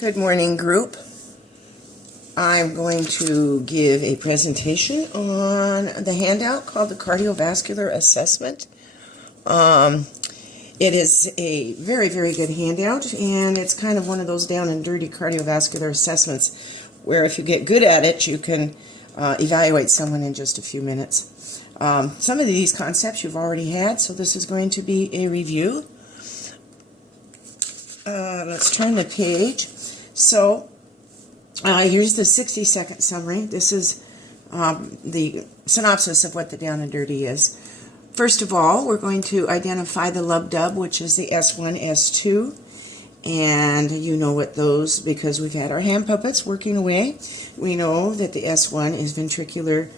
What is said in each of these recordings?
Good morning, group. I'm going to give a presentation on the handout called the cardiovascular assessment. It is a very, very good handout, and it's kind of one of those down and dirty cardiovascular assessments where if you get good at it, you can evaluate someone in just a few minutes. Some of these concepts you've already had, so this is going to be a review. Let's turn the page. So here's the 60-second summary. This is the synopsis of what the down and dirty is. First of all, we're going to identify the lub-dub, which is the S1, S2. And you know what those, because we've had our hand puppets working away. We know that the S1 is ventricular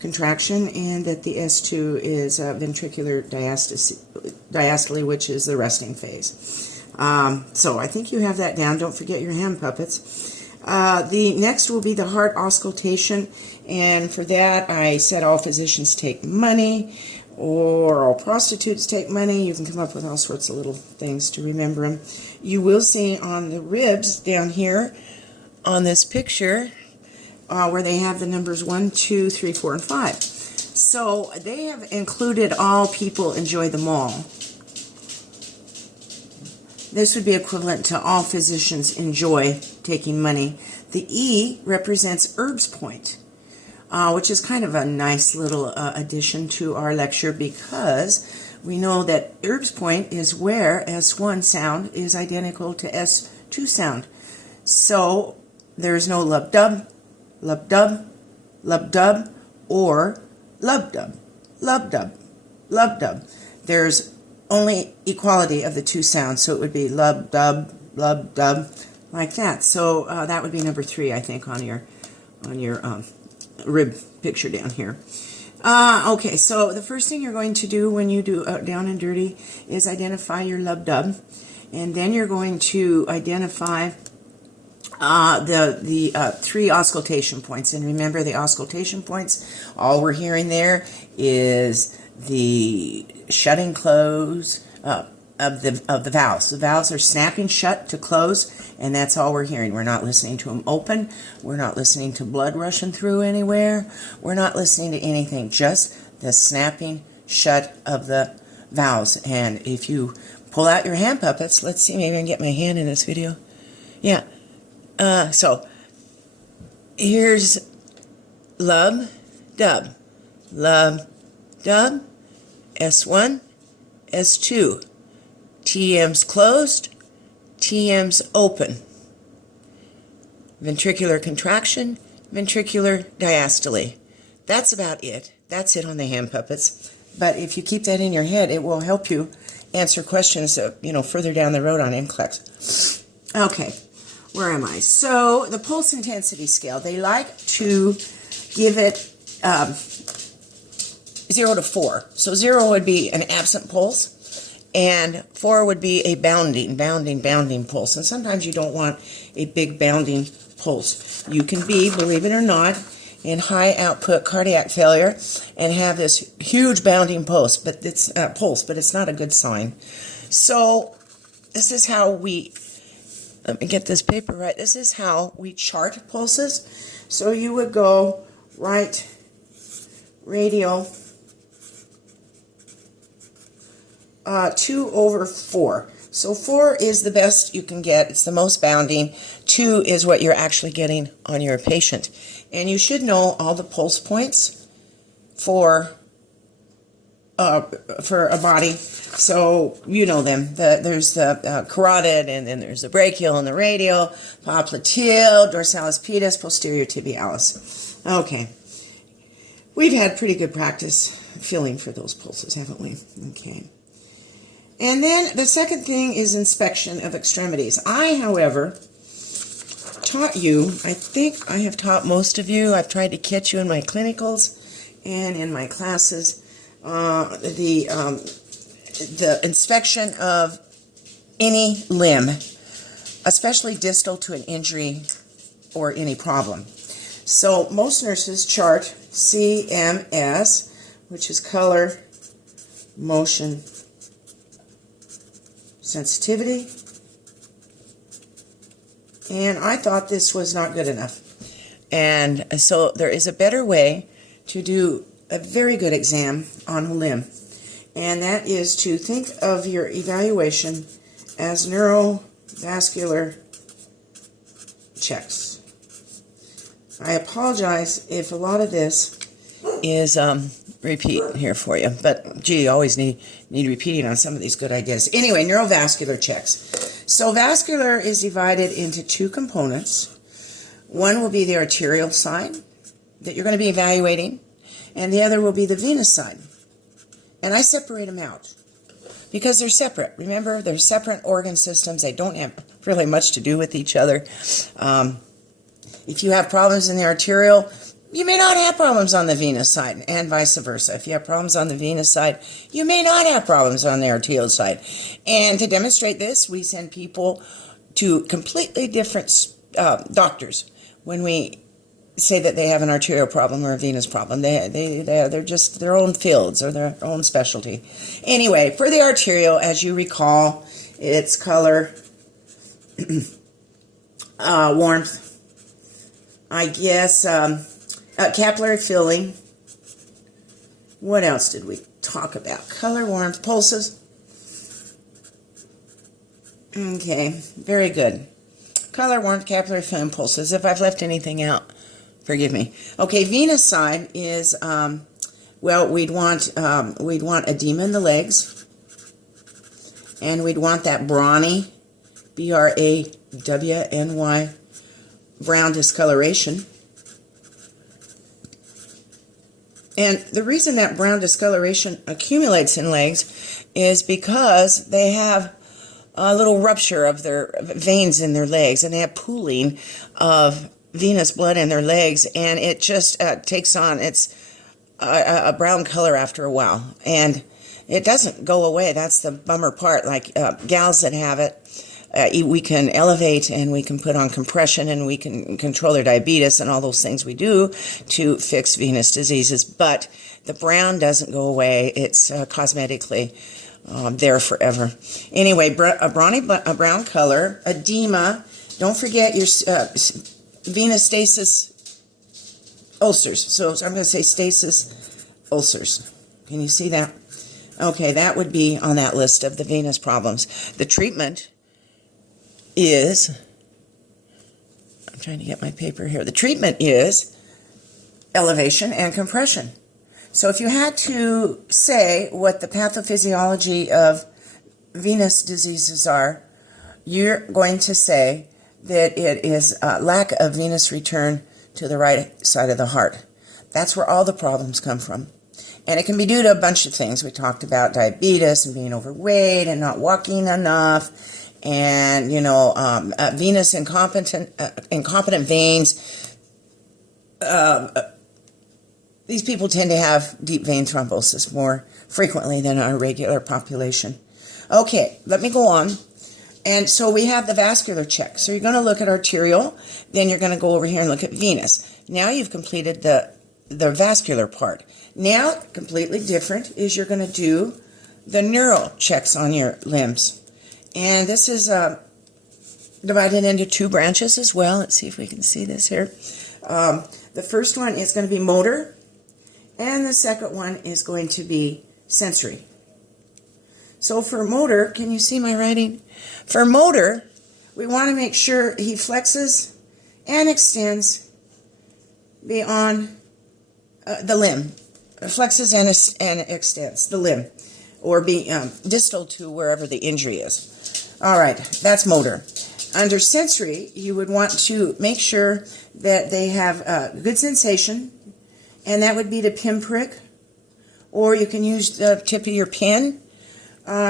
contraction and that the S2 is ventricular diastole, which is the resting phase. So I think you have that down. Don't forget your hand puppets. The next will be the heart auscultation, and for that I said all physicians take money, or all prostitutes take money. You can come up with all sorts of little things to remember them. You will see on the ribs down here on this picture where they have the numbers 1, 2, 3, 4, and 5. So they have included all people enjoy the mall. This would be equivalent to all physicians enjoy taking money. The E represents Herb's Point, which is kind of a nice little addition to our lecture, because we know that Herb's Point is where S1 sound is identical to S2 sound. So there's no lub-dub, lub-dub, lub-dub, or lub-dub, lub-dub, lub-dub. There's only equality of the two sounds, so it would be lub-dub, lub-dub, like that. So that would be number 3, I think, on your rib picture down here. Okay, so the first thing you're going to do when you do down and dirty is identify your lub-dub, and then you're going to identify the 3 auscultation points. And remember, the auscultation points, all we're hearing there is the shutting close of the valves. The valves are snapping shut to close, and that's all we're hearing. We're not listening to them open. We're not listening to blood rushing through anywhere. We're not listening to anything, just the snapping shut of the valves. And if you pull out your hand puppets, let's see, maybe I can get my hand in this video. Yeah. So here's lub-dub, lub-dub, S1, S2, TM's closed, TM's open, ventricular contraction, ventricular diastole. That's about it. That's it on the hand puppets. But if you keep that in your head, it will help you answer questions, further down the road on NCLEX. Okay, where am I? So the pulse intensity scale, they like to give it 0 to 4. So 0 would be an absent pulse, and 4 would be a bounding pulse. And sometimes you don't want a big bounding pulse. You can be, believe it or not, in high output cardiac failure and have this huge bounding pulse, but it's not a good sign. So this is how we, let me get this paper right, this is how we chart pulses. So you would go right radial 2 over 4. So 4 is the best you can get. It's the most bounding. 2 is what you're actually getting on your patient. And you should know all the pulse points for a body. So you know them. There's the carotid, and then there's the brachial and the radial, popliteal, dorsalis pedis, posterior tibialis. Okay. We've had pretty good practice feeling for those pulses, haven't we? Okay. And then the second thing is inspection of extremities. I, however, taught you, I think I have taught most of you, I've tried to catch you in my clinicals and in my classes, the inspection of any limb, especially distal to an injury or any problem. So most nurses chart CMS, which is color, motion, sensitivity, And I thought this was not good enough. And so there is a better way to do a very good exam on a limb. And that is to think of your evaluation as neurovascular checks. I apologize if a lot of this is repeat here for you, but gee, you always need repeating on some of these good ideas. Anyway, neurovascular checks. So vascular is divided into two components. One will be the arterial side that you're going to be evaluating, and the other will be the venous side. And I separate them out because they're separate. Remember, they're separate organ systems. They don't have really much to do with each other. If you have problems in the arterial, you may not have problems on the venous side, and vice versa. If you have problems on the venous side, you may not have problems on the arterial side. And to demonstrate this, we send people to completely different doctors when we say that they have an arterial problem or a venous problem. They're just their own fields or their own specialty. Anyway, for the arterial, as you recall, it's color, warmth, I guess, capillary filling. What else did we talk about? Color, warmth, pulses. Okay, very good. Color, warmth, capillary filling, pulses. If I've left anything out, forgive me. Okay, venous side is, well, we'd want edema in the legs, and we'd want that brawny, B-R-A-W-N-Y, brown discoloration. And the reason that brown discoloration accumulates in legs is because they have a little rupture of their veins in their legs, and they have pooling of venous blood in their legs, and it just takes on a brown color after a while, and it doesn't go away. That's the bummer part. Like gals that have it, we can elevate and we can put on compression and we can control their diabetes and all those things we do to fix venous diseases, but the brown doesn't go away. It's cosmetically there forever. Anyway, a brown color, edema. Don't forget your venous stasis ulcers. So I'm going to say stasis ulcers. Can you see that? Okay, that would be on that list of the venous problems. The treatment is, I'm trying to get my paper here. The treatment is elevation and compression. So if you had to say what the pathophysiology of venous diseases are, you're going to say that it is lack of venous return to the right side of the heart. That's where all the problems come from. And it can be due to a bunch of things. We talked about diabetes and being overweight and not walking enough, and, venous incompetent veins. These people tend to have deep vein thrombosis more frequently than our regular population. Okay, let me go on. And so we have the vascular check. So you're going to look at arterial, then you're going to go over here and look at venous. Now you've completed the vascular part. Now, completely different is you're going to do the neural checks on your limbs. And this is divided into two branches as well. Let's see if we can see this here. The first one is going to be motor, and the second one is going to be sensory. So for motor, can you see my writing? For motor, we want to make sure he flexes and extends beyond the limb. Flexes and extends the limb, or be distal to wherever the injury is. All right, that's motor. Under sensory, you would want to make sure that they have good sensation, and that would be the pinprick, or you can use the tip of your pin.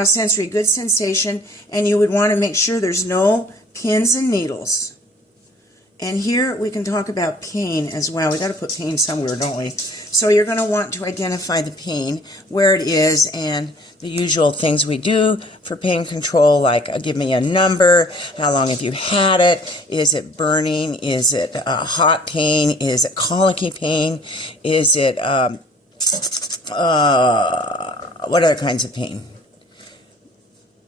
Sensory, good sensation, and you would want to make sure there's no pins and needles. And here we can talk about pain as well. We got to put pain somewhere, don't we? So you're going to want to identify the pain, where it is, and the usual things we do for pain control, like give me a number, how long have you had it, is it burning, is it hot pain, is it colicky pain, is it, what other kinds of pain?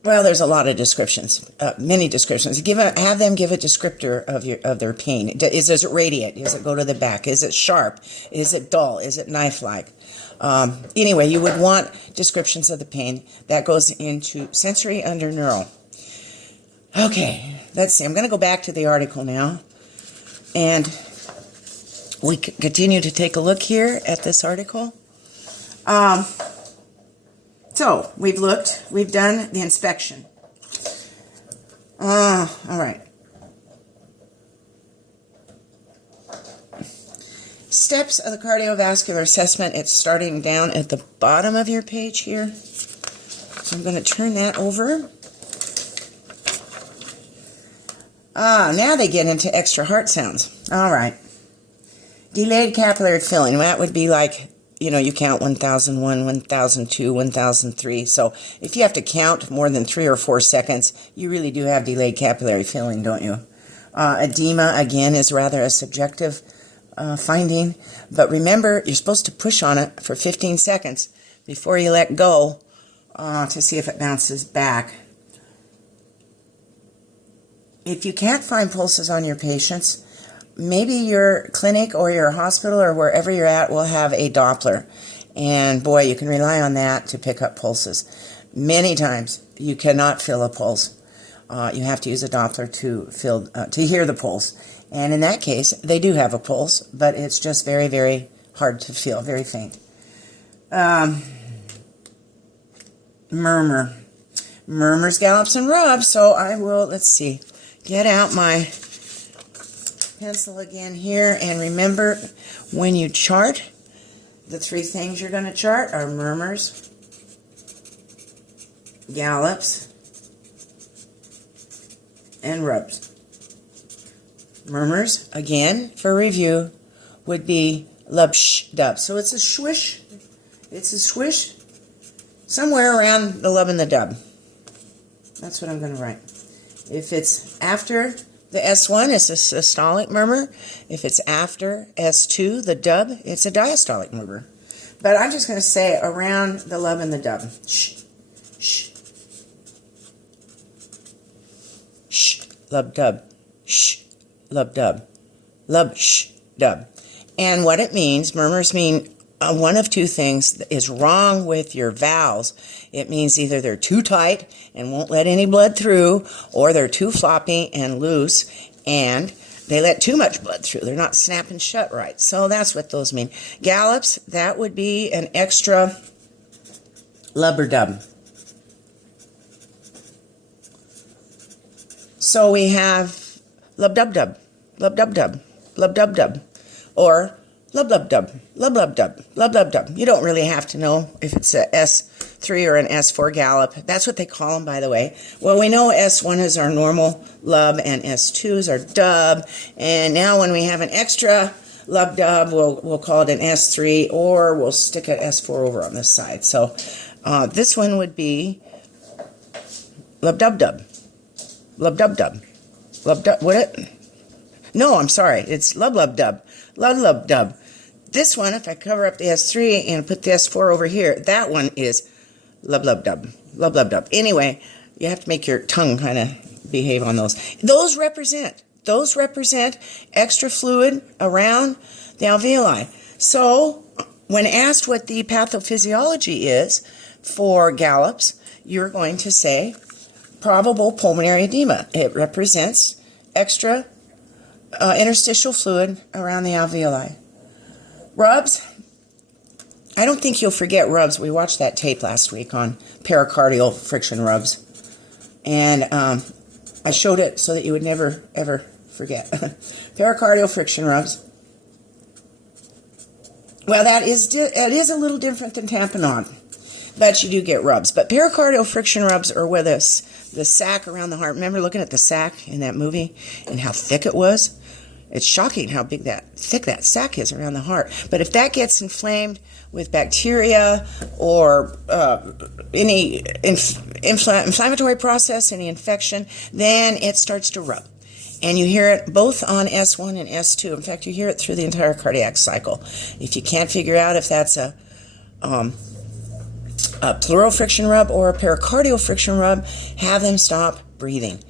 Well, there's a lot of descriptions, many descriptions. Have them give a descriptor of their pain. Is it radiate? Does it go to the back? Is it sharp? Is it dull? Is it knife-like? Anyway, you would want descriptions of the pain. That goes into sensory under neural. Okay, let's see. I'm going to go back to the article now, and we continue to take a look here at this article. So, we've done the inspection. All right. Steps of the cardiovascular assessment, it's starting down at the bottom of your page here. So I'm going to turn that over. Now they get into extra heart sounds. All right. Delayed capillary filling, that would be like, you count 1001, 1002, 1003. So if you have to count more than 3 or 4 seconds, you really do have delayed capillary filling, don't you? Edema, again, is rather a subjective finding. But remember, you're supposed to push on it for 15 seconds before you let go to see if it bounces back. If you can't find pulses on your patients, maybe your clinic or your hospital or wherever you're at will have a Doppler. And boy, you can rely on that to pick up pulses. Many times you cannot feel a pulse. You have to use a Doppler to hear the pulse. And in that case, they do have a pulse, but it's just very, very hard to feel, very faint. Murmur. Murmurs, gallops, and rubs. So I will, let's see, get out my pencil again here, and remember, when you chart, the 3 things you're going to chart are murmurs, gallops, and rubs. Murmurs, again, for review, would be lub-sh-dub. So it's a swish. It's a swish somewhere around the lub and the dub. That's what I'm going to write. If it's after the S1, it's a systolic murmur. If it's after S2, the dub, it's a diastolic murmur. But I'm just going to say around the lub and the dub. Shh, shh, shh, lub dub, shh, lub dub, lub shh dub. And what it means, murmurs mean one of 2 things is wrong with your valves. It means either they're too tight and won't let any blood through, or they're too floppy and loose and they let too much blood through. They're not snapping shut right. So that's what those mean. Gallops, that would be an extra lub or dub. So we have lub dub dub, lub dub dub, lub dub dub, or lub lub dub, lub lub dub, lub lub dub. You don't really have to know if it's a S3 or an S4 gallop. That's what they call them, by the way. Well, we know S1 is our normal lub and S2 is our dub. And now when we have an extra lub dub, we'll call it an S3, or we'll stick an S4 over on this side. So this one would be lub dub dub, lub dub dub, lub dub. Would it? No, I'm sorry. It's lub lub dub, lub lub dub. This one, if I cover up the S3 and put the S4 over here, that one is lub lub dub, lub lub dub. Anyway, you have to make your tongue kind of behave on those. Those represent extra fluid around the alveoli. So when asked what the pathophysiology is for gallops, you're going to say probable pulmonary edema. It represents extra interstitial fluid around the alveoli. Rubs, I don't think you'll forget rubs. We watched that tape last week on pericardial friction rubs. And I showed it so that you would never, ever forget. Pericardial friction rubs. Well, it is a little different than tamponade, but you do get rubs. But pericardial friction rubs are where the sac around the heart. Remember looking at the sac in that movie and how thick it was? It's shocking how thick that sac is around the heart. But if that gets inflamed with bacteria or any inflammatory process, any infection, then it starts to rub. And you hear it both on S1 and S2. In fact, you hear it through the entire cardiac cycle. If you can't figure out if that's a a pleural friction rub or a pericardial friction rub, have them stop breathing.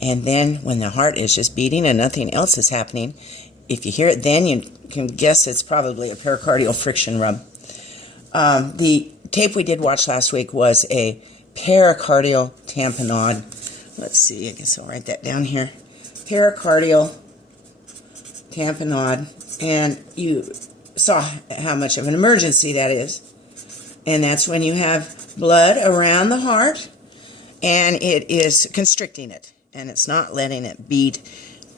And then when the heart is just beating and nothing else is happening, if you hear it, then you can guess it's probably a pericardial friction rub. The tape we did watch last week was a pericardial tamponade. Let's see, I guess I'll write that down here. Pericardial tamponade. And you saw how much of an emergency that is. And that's when you have blood around the heart and it is constricting it. And it's not letting it beat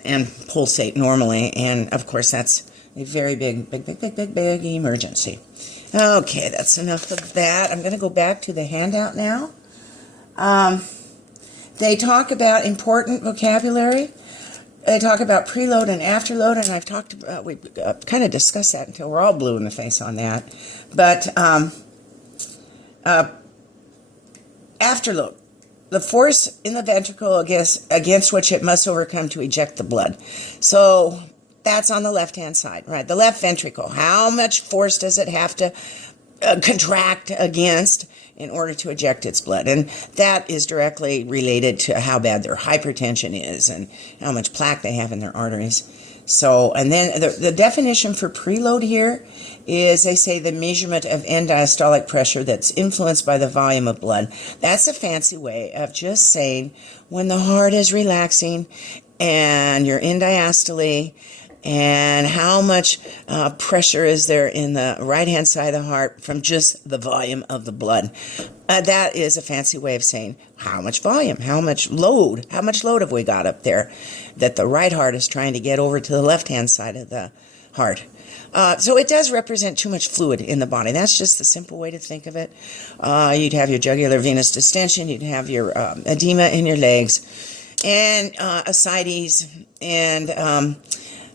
and pulsate normally. And of course, that's a very big emergency. Okay, that's enough of that. I'm going to go back to the handout now. They talk about important vocabulary. They talk about preload and afterload, and I've talked about, we've kind of discussed that until we're all blue in the face on that. But afterload, the force in the ventricle against which it must overcome to eject the blood. So that's on the left-hand side, right? The left ventricle. How much force does it have to contract against in order to eject its blood? And that is directly related to how bad their hypertension is and how much plaque they have in their arteries. So, and then the definition for preload here is, they say, the measurement of end diastolic pressure that's influenced by the volume of blood. That's a fancy way of just saying when the heart is relaxing and you're in diastole, and how much pressure is there in the right-hand side of the heart from just the volume of the blood. That is a fancy way of saying how much volume, how much load have we got up there that the right heart is trying to get over to the left-hand side of the heart. So it does represent too much fluid in the body. That's just the simple way to think of it. You'd have your jugular venous distension, you'd have your edema in your legs, and ascites, and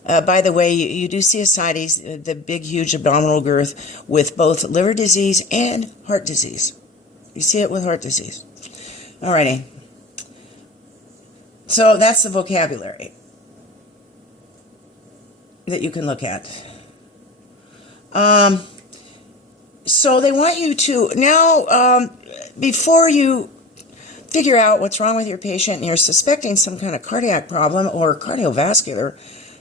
by the way, you do see ascites, the big, huge abdominal girth, with both liver disease and heart disease. You see it with heart disease. Alrighty. So that's the vocabulary that you can look at. So they want you to, now, before you figure out what's wrong with your patient and you're suspecting some kind of cardiac problem or cardiovascular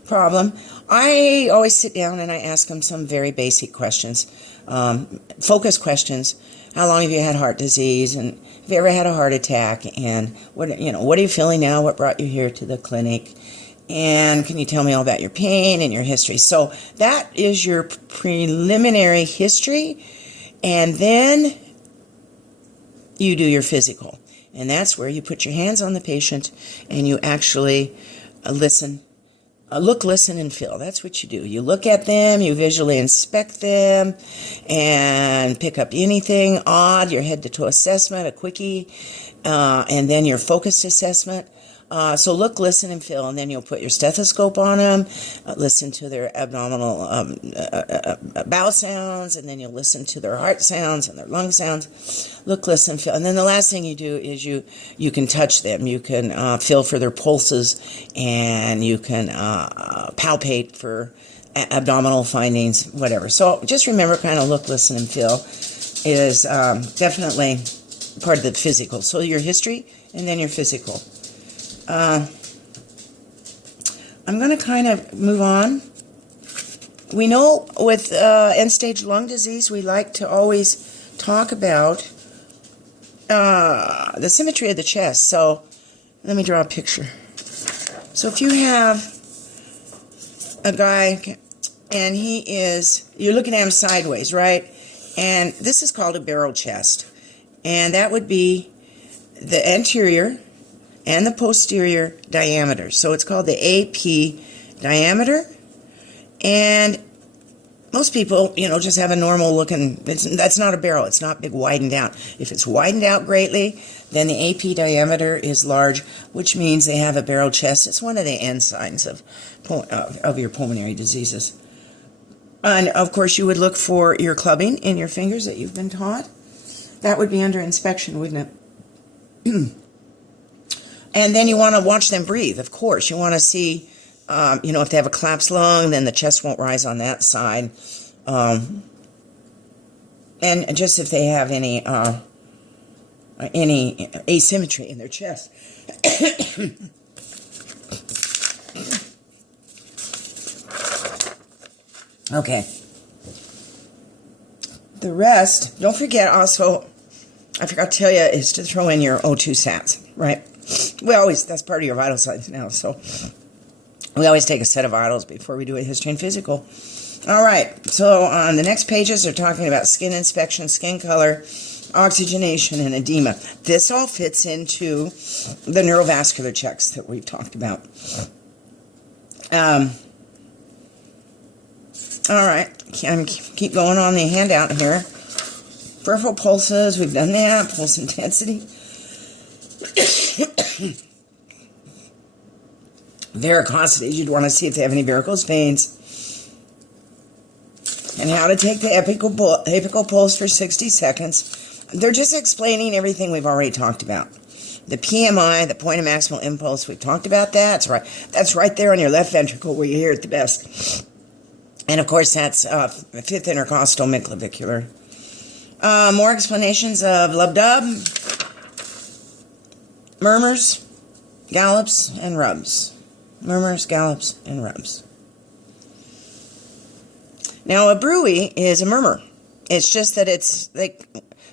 problem, I always sit down and I ask them some very basic questions, focus questions. How long have you had heart disease? And have you ever had a heart attack? And what are you feeling now? What brought you here to the clinic? And can you tell me all about your pain and your history? So that is your preliminary history, and then you do your physical. And that's where you put your hands on the patient and you actually listen. Look, listen, and feel. That's what you do. You look at them, you visually inspect them, and pick up anything odd, your head-to-toe assessment, a quickie, and then your focused assessment. So look, listen, and feel, and then you'll put your stethoscope on them, listen to their abdominal bowel sounds, and then you'll listen to their heart sounds and their lung sounds. Look, listen, feel. And then the last thing you do is you can touch them. You can feel for their pulses, and you can palpate for abdominal findings, whatever. So just remember, kind of look, listen, and feel is definitely part of the physical. So your history and then your physical. I'm going to kind of move on. We know with end-stage lung disease, we like to always talk about the symmetry of the chest. So let me draw a picture. So if you have a guy and you're looking at him sideways, right? And this is called a barrel chest. And that would be the anterior and the posterior diameter. So it's called the AP diameter. And most people, just have a normal looking, that's not a barrel. It's not big widened out. If it's widened out greatly, then the AP diameter is large, which means they have a barrel chest. It's one of the end signs of your pulmonary diseases. And of course, you would look for your clubbing in your fingers that you've been taught. That would be under inspection, wouldn't it? And then you want to watch them breathe, of course. You want to see, if they have a collapsed lung, then the chest won't rise on that side. And And just if they have any asymmetry in their chest. Okay. The rest, don't forget also, I forgot to tell you, is to throw in your O2 sats, right? That's part of your vital signs now, so we always take a set of vitals before we do a history and physical. All right, so on the next pages, they're talking about skin inspection, skin color, oxygenation, and edema. This all fits into the neurovascular checks that we've talked about. All right, keep going on the handout here. Peripheral pulses, we've done that. Pulse intensity. Varicosities, you'd want to see if they have any varicose veins. And how to take the apical pulse for 60 seconds. They're just explaining everything we've already talked about. The PMI, the point of maximal impulse, we've talked about that. That's right there on your left ventricle where you hear it the best. And of course, that's fifth intercostal midclavicular. More explanations of lub-dub, murmurs, gallops, and rubs. Murmurs, gallops, and rubs. Now, a bruit is a murmur. It's just that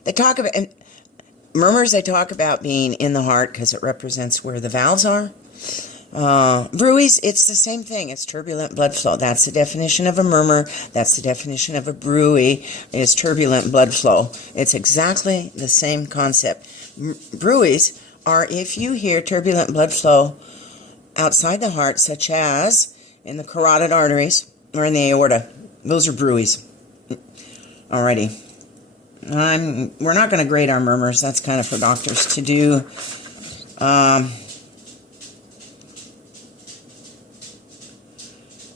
they talk about murmurs. They talk about being in the heart because it represents where the valves are. Bruits, it's the same thing. It's turbulent blood flow. That's the definition of a murmur. That's the definition of a bruit, is turbulent blood flow. It's exactly the same concept. Bruits are if you hear turbulent blood flow outside the heart, such as in the carotid arteries or in the aorta. Those are bruits. Alrighty. We're not going to grade our murmurs. That's kind of for doctors to do.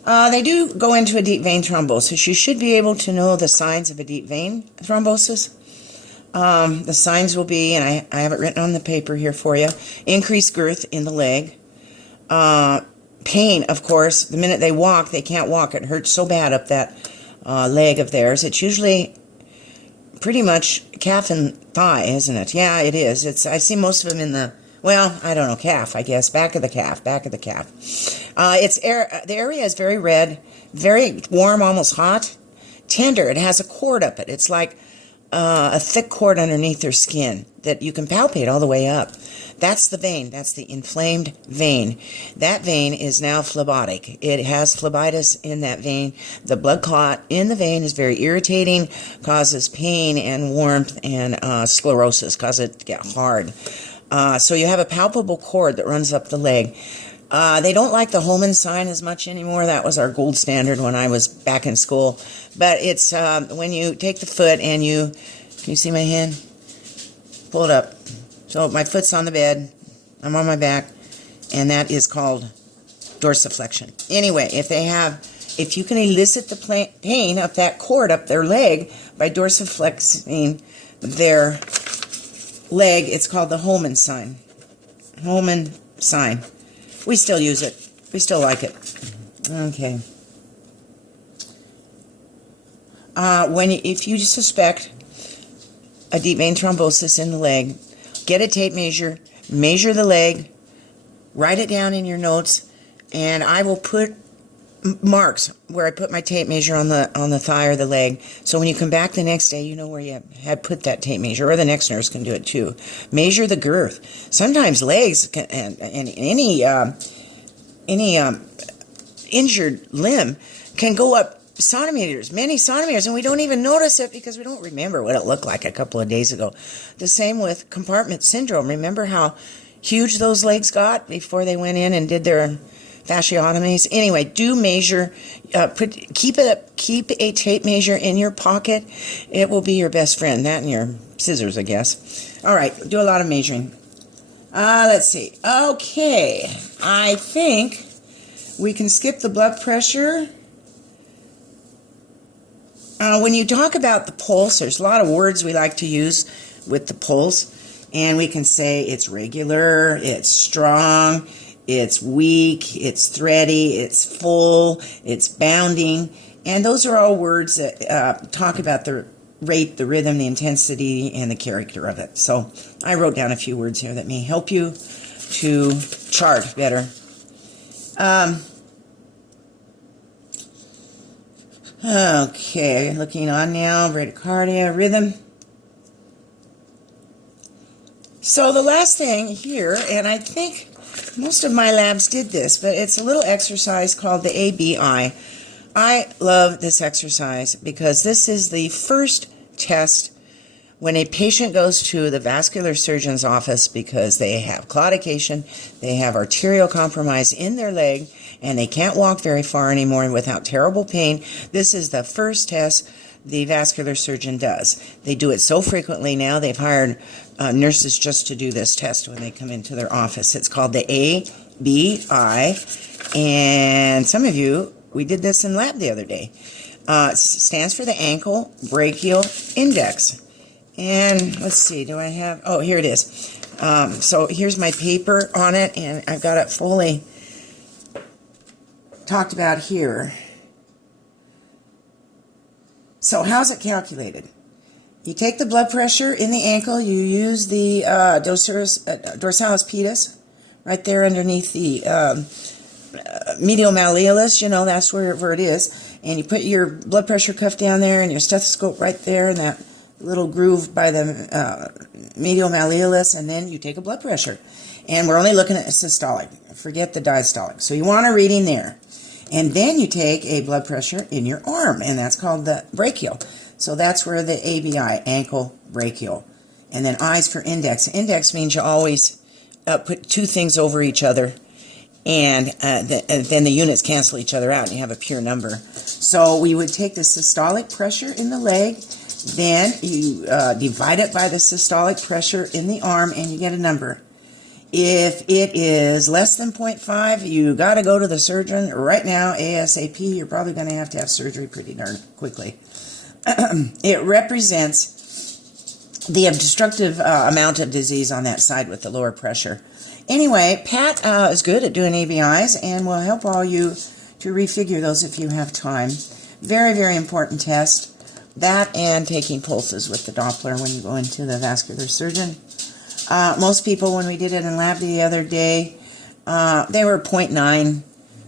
They do go into a deep vein thrombosis. You should be able to know the signs of a deep vein thrombosis. The signs will be, and I have it written on the paper here for you, increased girth in the leg. Pain, of course. The minute they walk, they can't walk. It hurts so bad up that leg of theirs. It's usually pretty much calf and thigh, isn't it? Yeah, it is. I see most of them in the, well, I don't know, calf, I guess. Back of the calf. The area is very red, very warm, almost hot, tender. It has a cord up it. It's like a thick cord underneath their skin that you can palpate all the way up. That's the vein. That's the inflamed vein. That vein is now phlebitic. It has phlebitis in that vein. The blood clot in the vein is very irritating, causes pain and warmth and sclerosis, causes it to get hard. So you have a palpable cord that runs up the leg. They don't like the Holman sign as much anymore. That was our gold standard when I was back in school. But it's when you take the foot and can you see my hand? Pull it up. So my foot's on the bed. I'm on my back. And that is called dorsiflexion. Anyway, if you can elicit the pain of that cord up their leg by dorsiflexing their leg, it's called the Holman sign. Holman sign. We still use it. We still like it. Okay. If you suspect a deep vein thrombosis in the leg, get a tape measure, measure the leg, write it down in your notes, and I will put marks where I put my tape measure on the thigh or the leg. So when you come back the next day, you know where you had put that tape measure, or the next nurse can do it too. Measure the girth. Sometimes legs and any injured limb can go up centimeters, many centimeters, and we don't even notice it because we don't remember what it looked like a couple of days ago. The same with compartment syndrome. Remember how huge those legs got before they went in and did their fasciotomies? Anyway, do measure. Keep a tape measure in your pocket. It will be your best friend. That and your scissors, I guess. All right, do a lot of measuring. Let's see. Okay, I think we can skip the blood pressure. When you talk about the pulse, there's a lot of words we like to use with the pulse, and we can say it's regular, it's strong, it's weak, it's thready, it's full, it's bounding, and those are all words that talk about the rate the rhythm, the intensity, and the character of it. So I wrote down a few words here that may help you to chart better. Okay, looking on now, bradycardia, rhythm. So the last thing here, and I think most of my labs did this, but it's a little exercise called the ABI. I love this exercise because this is the first test when a patient goes to the vascular surgeon's office because they have claudication, they have arterial compromise in their leg, and they can't walk very far anymore without terrible pain. This is the first test the vascular surgeon does. They do it so frequently now, they've hired nurses just to do this test when they come into their office. It's called the ABI, and some of you, we did this in lab the other day. It stands for the ankle brachial index. And let's see, do I have, oh, here it is. So here's my paper on it, and I've got it fully talked about here. So how's it calculated? You take the blood pressure in the ankle, you use the dorsalis pedis, right there underneath the medial malleolus, you know, that's where it is. And you put your blood pressure cuff down there and your stethoscope right there in that little groove by the medial malleolus, and then you take a blood pressure. And we're only looking at systolic. Forget the diastolic. So you want a reading there. And then you take a blood pressure in your arm, and that's called the brachial. So that's where the ABI, ankle brachial. And then I's for index. Index means you always put two things over each other, and then the units cancel each other out, and you have a pure number. So we would take the systolic pressure in the leg, then you divide it by the systolic pressure in the arm, and you get a number. If it is less than 0.5, you got to go to the surgeon right now, ASAP. You're probably going to have surgery pretty darn quickly. It represents the obstructive amount of disease on that side with the lower pressure. Anyway, Pat is good at doing ABIs and will help all you to refigure those if you have time. Very, very important test. That and taking pulses with the Doppler when you go into the vascular surgeon. Most people, when we did it in lab the other day, they were 0.9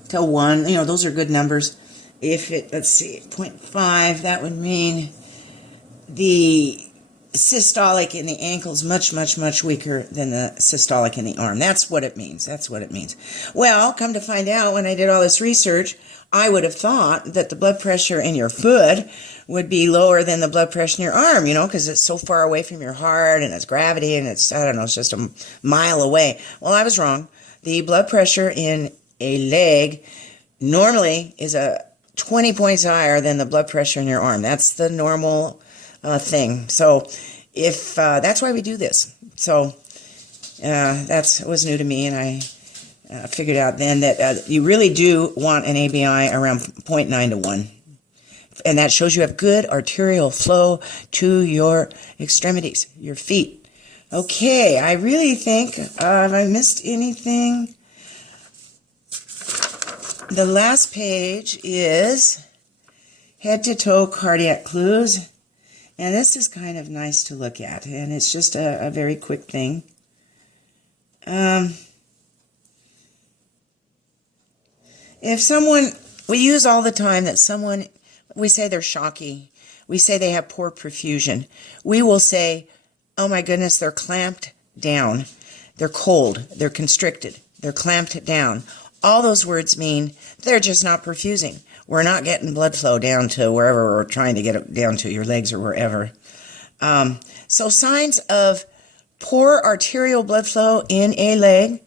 to 1. You know, those are good numbers. If it, let's see, 0.5, that would mean the systolic in the ankle is much, much, much weaker than the systolic in the arm. That's what it means. That's what it means. Well, come to find out, when I did all this research, I would have thought that the blood pressure in your foot would be lower than the blood pressure in your arm, you know, because it's so far away from your heart and it's gravity and it's, I don't know, it's just a mile away. Well, I was wrong. The blood pressure in a leg normally is 20 points higher than the blood pressure in your arm. That's the normal thing. So if that's why we do this. So that was new to me, and I figured out then that you really do want an ABI around 0.9 to 1. And that shows you have good arterial flow to your extremities, your feet. Okay, I really think, have I missed anything? The last page is head-to-toe cardiac clues. And this is kind of nice to look at, and it's just a very quick thing. If someone, we use all the time that someone, we say they're shocky, we say they have poor perfusion. We will say, oh my goodness, they're clamped down, they're cold, they're constricted, they're clamped down. All those words mean they're just not perfusing. We're not getting blood flow down to wherever we're trying to get it down to, your legs or wherever. So signs of poor arterial blood flow in a leg.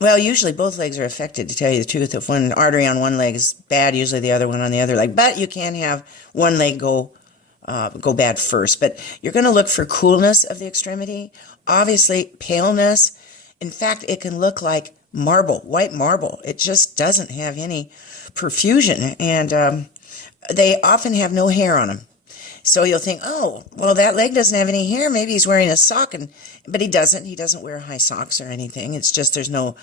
Well, usually both legs are affected, to tell you the truth. If one artery on one leg is bad, usually the other one on the other leg. But you can have one leg go bad first. But you're going to look for coolness of the extremity. Obviously, paleness. In fact, it can look like marble, white marble. It just doesn't have any perfusion. And they often have no hair on them. So you'll think, oh, well, that leg doesn't have any hair. Maybe he's wearing a sock, but he doesn't. He doesn't wear high socks or anything. It's just there's no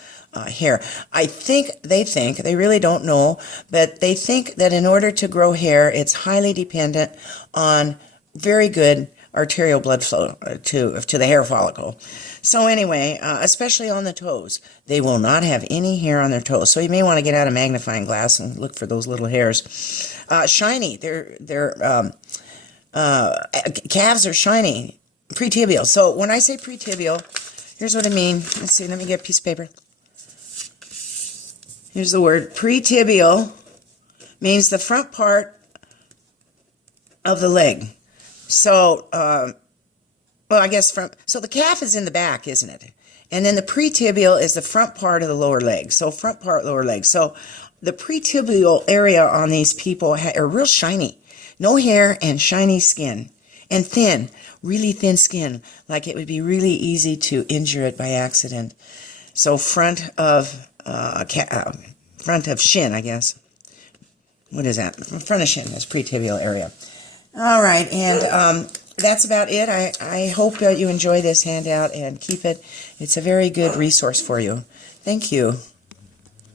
hair. They really don't know, but they think that in order to grow hair, it's highly dependent on very good arterial blood flow to the hair follicle. So anyway, especially on the toes, they will not have any hair on their toes. So you may want to get out a magnifying glass and look for those little hairs. Shiny. Their calves are shiny. Pretibial. So when I say pretibial, here's what I mean. Let's see. Let me get a piece of paper. Here's the word. Pretibial means the front part of the leg. So, well, I guess so the calf is in the back, isn't it? And then the pretibial is the front part of the lower leg. So front part, lower leg. So the pretibial area on these people are real shiny. No hair and shiny skin. And thin, really thin skin. Like it would be really easy to injure it by accident. So front of shin, I guess. What is that? Front of shin, that's pretibial area. All right, and that's about it. I hope that you enjoy this handout and keep it. It's a very good resource for you. Thank you.